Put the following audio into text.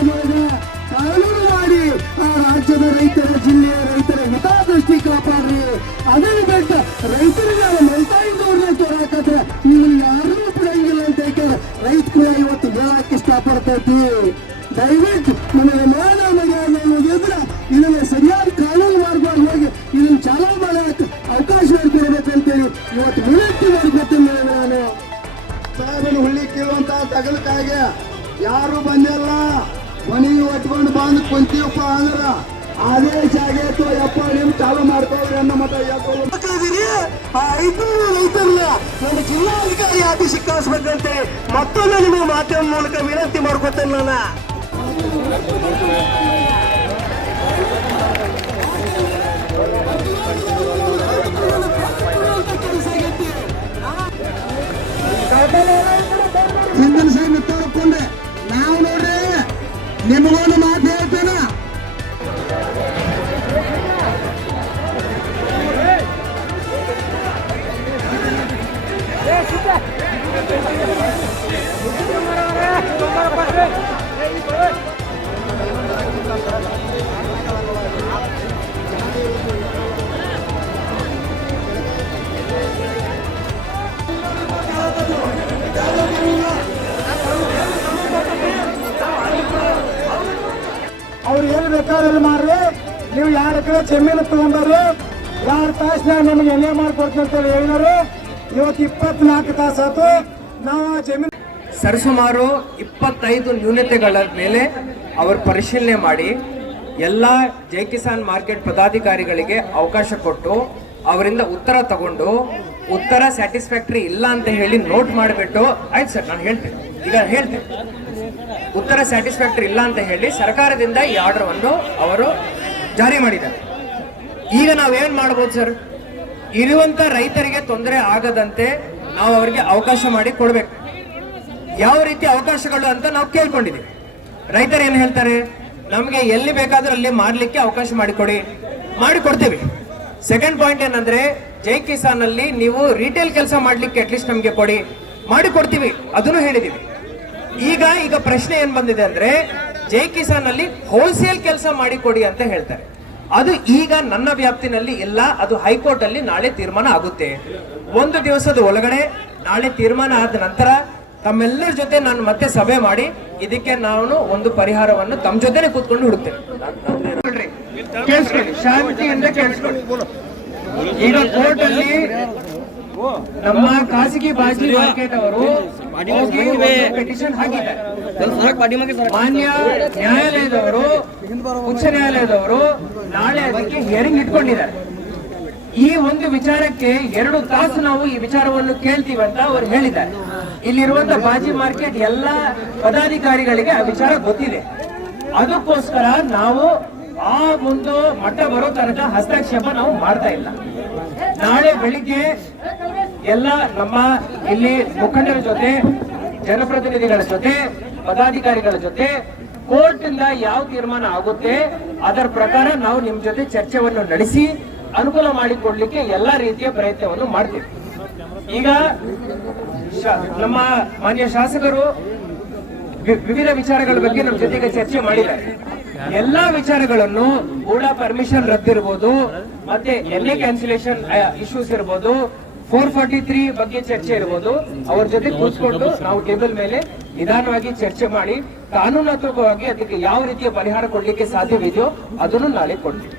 ಕಾನೂನು ಮಾಡಿ ಆ ರಾಜ್ಯದ ರೈತರ, ಜಿಲ್ಲೆಯ ರೈತರ ಹಿತಾದೃಷ್ಟಿ ಕಾಪಾಡ್ರಿ. ಅದನ್ನು ಬಿಟ್ಟು ರೈತರಿಗೆ ಮಲ್ತಾಯಿದವ್ರನ್ನೇ ತೋರಾಕತ್ರ ನೀವು ಯಾರನ್ನೂ ಬಿಡಂಗಿಲ್ಲ ಅಂತ ರೈತ ಕೂಡ ಇವತ್ತು ಹೇಳಕ್ಕೆ ಇಷ್ಟಪಡ್ತೈತಿ. ದಯವಿಟ್ಟು ನಿಮಗೆ ಮಾನ ಮರ್ಯಾದೆ ಅನ್ನೋದಿದ್ರೆ ಇದನ್ನ ಸರಿಯಾದ ಕಾನೂನು ಮಾರ್ಗವಾಗಿ ಹೋಗಿ ಇದನ್ನ ಚಾಲೂ ಮಾಡಕ್ಕೆ ಅವಕಾಶ ಮಾಡಿಕೊಡ್ಬೇಕಂತೇಳಿ ಇವತ್ತು ವಿನಂತಿ ಮಾಡ್ಕೊತೀನಿ. ನಾನು ಸಾಹೇಬನ ಹುಳ್ಳಿ ಕೇಳುವಂತ ತಗಲಕ್ಕಾಗಿ ಯಾರು ಬಂದಿಲ್ಲ, ಮನೆಗೆ ಒಟ್ಕೊಂಡು ಬಂದು ಕುಂತೀವಪ್ಪ ಅಂದ್ರ ಆದೇಶ ಆಗೈತು. ಯಪ್ಪ ನೀವು ಚಾಲೂ ಮಾಡ್ಕೋರಿ ಅನ್ನೋ ಮತ ಆ 500 ರೈತರನ್ನ ನನ್ನ ಜಿಲ್ಲಾಧಿಕಾರಿ ಆಫೀಸಿಗೆ ಕಳಿಸ್ಬೇಕಂತೆ ಮತ್ತೊಮ್ಮೆ ನಿಮಗೆ ಮಾಧ್ಯಮ ಮೂಲಕ ವಿನಂತಿ ಮಾಡ್ಕೊತೇನೆ. ನಾನು ಚಂದನ ಸಾಹೇಬ್ ತೋರ್ಕೊಂಡ್ರೆ ನಾವು ನೋಡ್ರಿ ನಿಮಗೊಂದು ಮಾತು ಹೇಳ್ತೇನೆ. ಅವ್ರು ಏನು ಬೇಕಾದ್ರೆ ಮಾಡ್ರಿ, ನೀವು 2 ಎಕರೆ ಜಮೀನು ತಗೊಂಡ್ರಿ 2 ತಾಸಿನಾಗ ನಮಗೆ ಎಣ್ಣೆ ಮಾಡ್ಕೊಡ್ತೀವಿ ಅಂತ ಹೇಳಿದ್ರು. ಇವತ್ತು 24 ತಾಸು ಆಯ್ತು ನಾವು ಆ ಜಮೀನು ಸರಿಸುಮಾರು 25 ನ್ಯೂನತೆಗಳ ಮೇಲೆ ಅವರು ಪರಿಶೀಲನೆ ಮಾಡಿ ಎಲ್ಲ ಜೈ ಕಿಸಾನ್ ಮಾರ್ಕೆಟ್ ಪದಾಧಿಕಾರಿಗಳಿಗೆ ಅವಕಾಶ ಕೊಟ್ಟು ಅವರಿಂದ ಉತ್ತರ ತಗೊಂಡು ಉತ್ತರ ಸ್ಯಾಟಿಸ್ಫ್ಯಾಕ್ಟರಿ ಇಲ್ಲ ಅಂತ ಹೇಳಿ ನೋಟ್ ಮಾಡಿಬಿಟ್ಟು, ಆಯ್ತು ಸರ್ ನಾನು ಹೇಳ್ತೇನೆ ಉತ್ತರ ಸ್ಯಾಟಿಸ್ಫ್ಯಾಕ್ಟರಿ ಇಲ್ಲ ಅಂತ ಹೇಳಿ ಸರ್ಕಾರದಿಂದ ಈ ಆರ್ಡರ್ ಅನ್ನು ಅವರು ಜಾರಿ ಮಾಡಿದ್ದಾರೆ. ಈಗ ನಾವೇನ್ ಮಾಡ್ಬೋದು ಸರ್, ಇರುವಂತ ರೈತರಿಗೆ ತೊಂದರೆ ಆಗದಂತೆ ನಾವು ಅವರಿಗೆ ಅವಕಾಶ ಮಾಡಿ ಕೊಡ್ಬೇಕು. ಯಾವ ರೀತಿ ಅವಕಾಶಗಳು ಅಂತ ನಾವು ಕೇಳ್ಕೊಂಡಿದ್ದೀವಿ. ರೈತರು ಏನ್ ಹೇಳ್ತಾರೆ, ನಮ್ಗೆ ಎಲ್ಲಿ ಬೇಕಾದ್ರೂ ಅಲ್ಲಿ ಮಾರ್ಲಿಕ್ಕೆ ಅವಕಾಶ ಮಾಡಿಕೊಡ್ತೀವಿ. ಸೆಕೆಂಡ್ ಪಾಯಿಂಟ್ ಏನಂದ್ರೆ, ಜೈ ಕಿಸಾನ್ ಅಲ್ಲಿ ನೀವು ರಿಟೇಲ್ ಕೆಲಸ ಮಾಡ್ಲಿಕ್ಕೆ ಅಟ್ಲೀಸ್ಟ್ ನಮ್ಗೆ ಮಾಡಿಕೊಡ್ತೀವಿ, ಅದನ್ನು ಹೇಳಿದೀವಿ. ಈಗ ಪ್ರಶ್ನೆ ಏನ್ ಬಂದಿದೆ ಅಂದ್ರೆ, ಜೈ ಕಿಸಾನ್ ಅಲ್ಲಿ ಹೋಲ್ಸೇಲ್ ಕೆಲಸ ಮಾಡಿಕೊಡಿ ಅಂತ ಹೇಳ್ತಾರೆ. ಅದು ಈಗ ನನ್ನ ವ್ಯಾಪ್ತಿನಲ್ಲಿ ಇಲ್ಲ, ಅದು ಹೈಕೋರ್ಟ್ ಅಲ್ಲಿ ನಾಳೆ ತೀರ್ಮಾನ ಆಗುತ್ತೆ. 1 ದಿವಸದ ಒಳಗಡೆ ನಾಳೆ ತೀರ್ಮಾನ ಆದ ನಂತರ ತಮ್ಮೆಲ್ಲರ ಜೊತೆ ನಾನು ಮತ್ತೆ ಸಭೆ ಮಾಡಿ ಇದಕ್ಕೆ ನಾನು ಒಂದು ಪರಿಹಾರವನ್ನು ತಮ್ಮ ಜೊತೆನೆ ಕೂತ್ಕೊಂಡು ಹುಡುಕ್ತೇನೆ. ಶಾಂತಿಯಿಂದ ಕೇಳಿಸ್ಕೊಳ್ಳಿ. ಈಗ ಕೋರ್ಟ್ ಅಲ್ಲಿ ನಮ್ಮ ಖಾಸಗಿ ಬಾಜಿ ಮಾರ್ಕೆಟ್ ಅವರು ಪಿಟಿಷನ್ ಹಾಕಿದ್ದಾರೆ. ಮಾನ್ಯ ನ್ಯಾಯಾಲಯದವರು, ಉಚ್ಚ ನ್ಯಾಯಾಲಯದವರು ನಾಳೆ ಅದಕ್ಕೆ ಹಿಯರಿಂಗ್ ಇಟ್ಕೊಂಡಿದ್ದಾರೆ. ಈ ಒಂದು ವಿಚಾರಕ್ಕೆ 2 ತಾಸು ನಾವು ಈ ವಿಚಾರವನ್ನು ಕೇಳ್ತೀವಿ ಅಂತ ಅವರು ಹೇಳಿದ್ದಾರೆ. ಇಲ್ಲಿರುವಂತ ಬಾಜಿ ಮಾರ್ಕೆಟ್ ಎಲ್ಲ ಪದಾಧಿಕಾರಿಗಳಿಗೆ ಆ ವಿಚಾರ ಗೊತ್ತಿದೆ. ಅದಕ್ಕೋಸ್ಕರ ನಾವು ಆ ಒಂದು ಮಟ್ಟ ಬರೋ ತನಕ ಹಸ್ತಕ್ಷೇಪ ನಾವು ಮಾಡ್ತಾ ಇಲ್ಲ. ನಾಳೆ ಬೆಳಿಗ್ಗೆ ಎಲ್ಲ ನಮ್ಮ ಇಲ್ಲಿ ಮುಖಂಡರ ಜೊತೆ, ಜನಪ್ರತಿನಿಧಿಗಳ ಜೊತೆ, ಪದಾಧಿಕಾರಿಗಳ ಜೊತೆ ಕೋರ್ಟ್ ಇಂದ ಯಾವ ತೀರ್ಮಾನ ಆಗುತ್ತೆ ಅದರ ಪ್ರಕಾರ ನಾವು ನಿಮ್ ಜೊತೆ ಚರ್ಚೆಯನ್ನು ನಡೆಸಿ ಅನುಕೂಲ ಮಾಡಿಕೊಡ್ಲಿಕ್ಕೆ ಎಲ್ಲಾ ರೀತಿಯ ಪ್ರಯತ್ನವನ್ನು ಮಾಡ್ತೀವಿ. ಈಗ ನಮ್ಮ ಮಾನ್ಯ ಶಾಸಕರು ವಿವಿಧ ವಿಚಾರಗಳ ಬಗ್ಗೆ ನಮ್ಮ ಜೊತೆಗೆ ಚರ್ಚೆ ಮಾಡಿದ್ದಾರೆ. ಎಲ್ಲಾ ವಿಚಾರಗಳನ್ನು ಕೂಡ ಪರ್ಮಿಷನ್ ರದ್ದಿರ್ಬೋದು, ಮತ್ತೆ ಎನ್ಎ ಕ್ಯಾನ್ಸಲೇಷನ್ ಇಶ್ಯೂಸ್ ಇರ್ಬೋದು, 443 ಬಗ್ಗೆ ಚರ್ಚೆ ಇರ್ಬೋದು, ಅವ್ರ ಜೊತೆ ಕೂತ್ಕೊಂಡು ನಾವು ಟೇಬಲ್ ಮೇಲೆ ನಿಧಾನವಾಗಿ ಚರ್ಚೆ ಮಾಡಿ ಕಾನೂನಾತ್ಮಕವಾಗಿ ಅದಕ್ಕೆ ಯಾವ ರೀತಿಯ ಪರಿಹಾರ ಕೊಡ್ಲಿಕ್ಕೆ ಸಾಧ್ಯವಿದೆಯೋ ಅದನ್ನು ನಾಳೆ ಕೊಡ್ತೀವಿ.